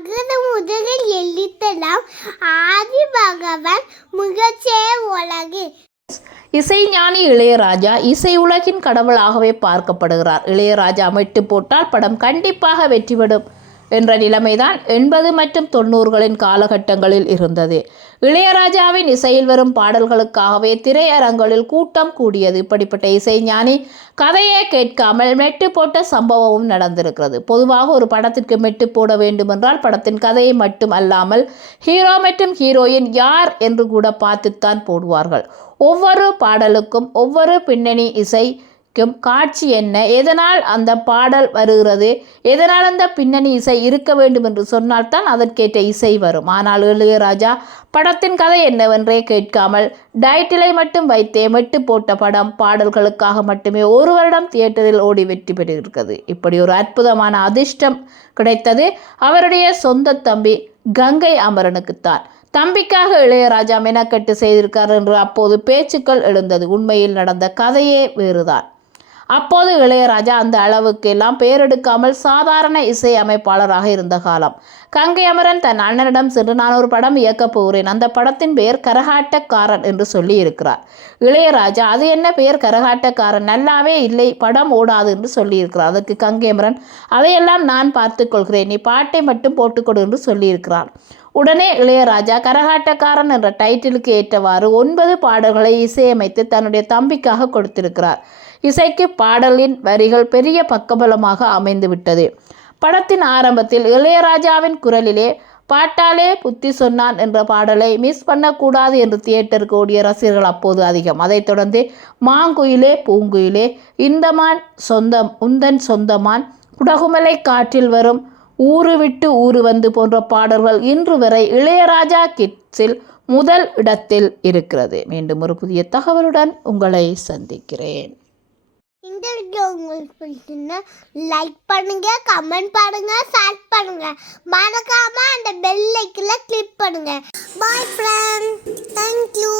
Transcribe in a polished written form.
முதலில் எழுத்தெல்லாம் ஆதி பகவன் முகச்சே உலகு. இசைஞானி இளையராஜா இசை உலகின் கடவுளாகவே பார்க்கப்படுகிறார். இளையராஜா மெட்டு போட்டால் படம் கண்டிப்பாக வெற்றிபடும் என்ற நிலைமைதான் 80 மற்றும் 90களின் காலகட்டங்களில் இருந்தது. இளையராஜாவின் இசையில் வரும் பாடல்களுக்காகவே திரையரங்களில் கூட்டம் கூடியது. இப்படிப்பட்ட இசைஞானி கதையே கேட்காமல் மெட்டு போட்ட சம்பவமும் நடந்திருக்கிறது. பொதுவாக ஒரு படத்திற்கு மெட்டு போட வேண்டுமென்றால் படத்தின் கதையை மட்டும் அல்லாமல் ஹீரோ மற்றும் ஹீரோயின் யார் என்று கூட பார்த்துத்தான் போடுவார்கள். ஒவ்வொரு பாடலுக்கும் ஒவ்வொரு பின்னணி இசை காட்சி என்ன, எதனால் அந்த பாடல் வருகிறது, எதனால் அந்த பின்னணி இசை இருக்க வேண்டும் என்று சொன்னால்தான் அதற்கேற்ற இசை வரும். ஆனால் இளையராஜா படத்தின் கதை என்னவென்றே கேட்காமல் டைட்டிலை மட்டும் வைத்தே மெட்டு போட்ட படம் பாடல்களுக்காக மட்டுமே 1 வருடம் தியேட்டரில் ஓடி வெற்றி பெற்றிருக்கிறது. இப்படி ஒரு அற்புதமான அதிர்ஷ்டம் கிடைத்தது அவருடைய சொந்த தம்பி கங்கை அமரனுக்குத்தான். தம்பிக்காக இளையராஜா மெனக்கட்டு செய்திருக்கார் என்று அப்போது பேச்சுக்கள் எழுந்தது. உண்மையில் நடந்த கதையே வேறுதான். அப்போது இளையராஜா அந்த அளவுக்கு எல்லாம் பெயரெடுக்காமல் சாதாரண இசை அமைப்பாளராக இருந்த காலம். கங்கை அமரன் தன் அண்ணனிடம் சென்று நான் ஒரு படம் இயக்கப் போகிறேன், அந்த படத்தின் பெயர் கரகாட்டக்காரன் என்று சொல்லி இருக்கிறார். இளையராஜா அது என்ன பெயர் கரகாட்டக்காரன், நல்லாவே இல்லை, படம் ஓடாது என்று சொல்லியிருக்கிறார். அதற்கு கங்கை அமரன் அதையெல்லாம் நான் பார்த்து கொள்கிறேன், நீ பாட்டை மட்டும் போட்டுக்கொடு என்று சொல்லியிருக்கிறார். உடனே இளையராஜா கரகாட்டக்காரன் என்ற டைட்டிலுக்கு ஏற்றவாறு 9 பாடல்களை இசையமைத்து தன்னுடைய தம்பிக்காக கொடுத்திருக்கிறார். இசைக்கு பாடலின் வரிகள் பெரிய பக்கபலமாக அமைந்துவிட்டது. படத்தின் ஆரம்பத்தில் இளையராஜாவின் குரலிலே பாட்டாலே புத்தி சொன்னான் என்ற பாடலை மிஸ் பண்ணக்கூடாது என்று தியேட்டருக்கு ஓடிய ரசிகர்கள் அப்போது அதிகம். அதைத் தொடர்ந்து மாங்குயிலே பூங்குயிலே, இந்தமான் சொந்தம் உந்தன் சொந்தமான், குடகுமலை காற்றில் வரும், ஊரு விட்டு ஊரு வந்து போன்ற பாடல்கள் இன்று வரை இளையராஜா கிட்ஸில் முதல் இடத்தில் இருக்கிறது. மீண்டும் ஒரு புதிய தகவலுடன் உங்களை சந்திக்கிறேன். இந்த வீடியோ உங்களுக்கு பிடிச்சிருந்தா லைக் பண்ணுங்க, கமெண்ட் பண்ணுங்க, ஷேர் பண்ணுங்க, மறக்காம அந்த பெல் ஐக்கனை கிளிக் பண்ணுங்க. பாய் ஃப்ரெண்ட், தேங்க்யூ.